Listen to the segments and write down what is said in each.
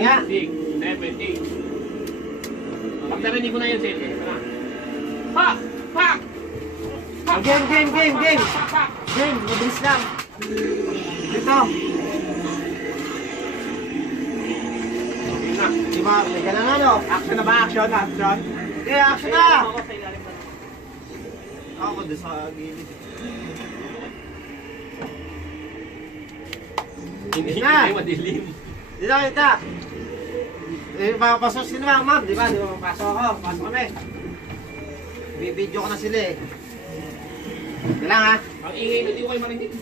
nga. 6, 7, 8. Pag narinig mo na yun, sige. Pak! Pak! Game. Game, mabilis lang. Dito. Diba, may ganang ano? Action na ba? Action? Okay, action na! Ako doon sa gilid. Hindi na. kayo madilim. Dito, kita. Papasok sila, ma'am. Di ba? Di ba, papasok ako. Pasok kami. Bibidyo ko na sila eh. Hindi lang ha. Ang ingay na di ko kayo marinig.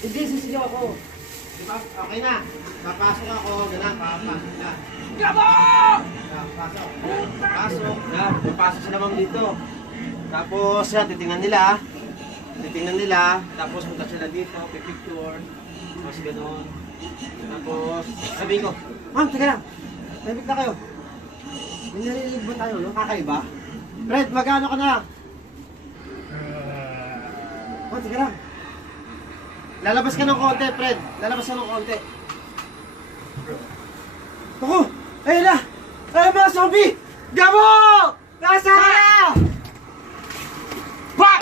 Hindi, sisigaw ako. Diba? Okay na. Papasok ako. Ganun, papasok na. Gabo! Pasok. Pasok. Yan, papasok sila ma'am dito. Tapos yan, titingnan nila. Titingnan nila. Tapos punta sila dito, pipicture. Tapos gano'n. Tapos sabihin ko, ma'am, teka lang. Tahimik na kayo. May narinig ba tayo, no? Kakaiba? Fred, magkano ka na? Oh, teka lang. Lalabas ka ng konti, Fred. Lalabas ka ng konti. Ako! Ayun na! Ayun mga zombie! Gabo! Nasa na! Pak!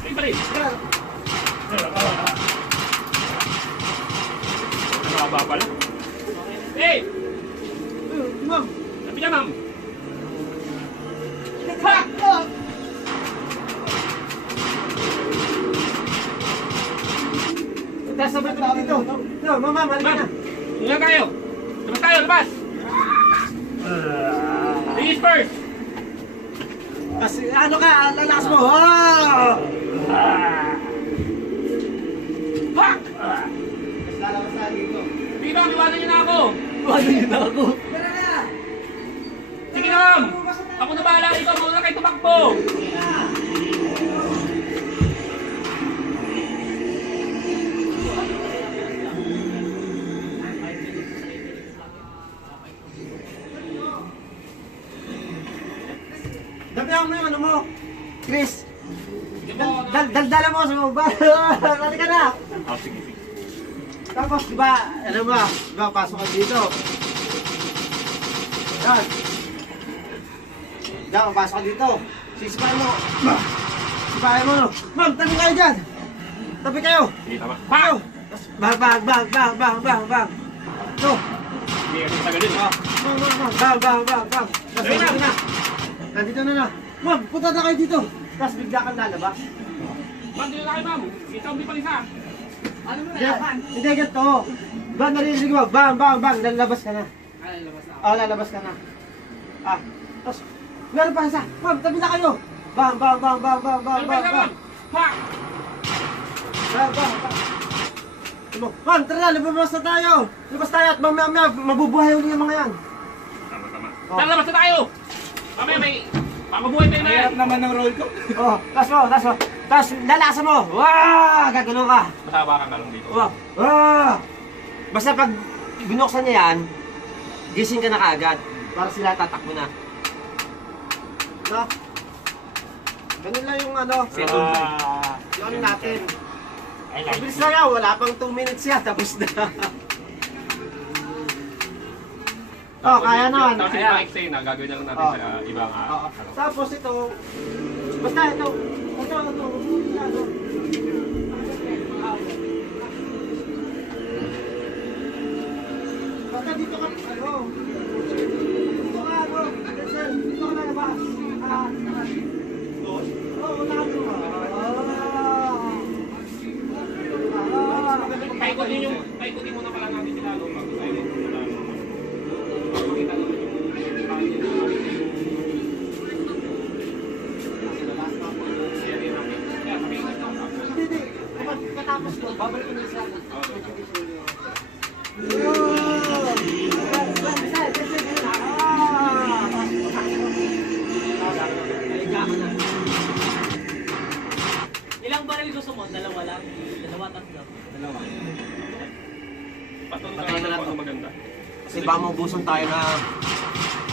Ay, balik! Ano ba pala? Hey! Ma'am! Sabi niya, ma'am! Pak! Sabay ko dito. No, mama, mali Ma'am! na. Ilan tayo? Labas tayo, labas! Ladies first! Kasi ano ka, lalakas mo. Oh! Pak! Mas lalabas tayo dito. Dito, iwanan niyo na ako! Ano yun ako? Sige na, ma'am! Ako na bahala rito, mauna kayo tumakbo! Dapihan mo yung ano mo. Chris, Sige po, daldala mo sa mga Rali ka na. Oh, sige. Tapos, di ba, ano ba, di ba, pasok ka dito. Yan. Yan, pasok ka dito. Sisipahin mo. Sisipahin mo, no. Ma'am, tabi kayo dyan. Tabi kayo. Sige, tama. Pak! Bang. No. Hindi kasi tagalin. Bang. Dali na. Nandito na. Ma'am, punta na kayo dito. Tapos bigla kang lalabas. Ma'am, dito na kayo, ma'am. Kita mo pa isa. Ano mo na Hindi, laban? hindi ganito. Ba, narinig mo? Bang. Lalabas ka na. Lalabas na ako. Oh, lalabas ka na. Tapos, meron pa isa. Ma'am, tabi na kayo. Bang. Ano ba isa, ma'am? Pak! Ma'am, tara na, lumabas na tayo. Lumabas tayo at mamaya mabubuhay ulit yung mga yan. Tama. Oh. Tara, labas na tayo! Mamaya may... Makabuhay tayo na yan. Hirap naman ng roll ko. Oh, tapos lalasan mo. Wow! Gagano ka. Masaba kang kalong dito. Wow! Basta pag binuksan niya yan, gising ka na kaagad. Para sila tatakbo na. No? Ganun lang yung ano. Yung ano natin. Mabilis na nga, wala pang 2 minutes yan, tapos na. Oh, kaya naman. Tapos yung mga eksena, gagawin na lang natin Oh. sa ibang Oo. Tapos ito, basta ito. Basta dito ka, ano? Dito ka, ano? Dito ka na labas. Doon? Oo, nakagawa. Paikutin muna pala natin sila, no? Bago tayo magsimula, no? Makita naman yung serie natin. Kaya pakinggan na ako. Hindi. Kapag katapos ko, babalik ko na isa. Ilang baril gusto mo? Dalawa lang? Dalawa, tatlo? Dalawa. Patuloy Patay na na lang lang to. maganda. Kasi baka maubusan tayo na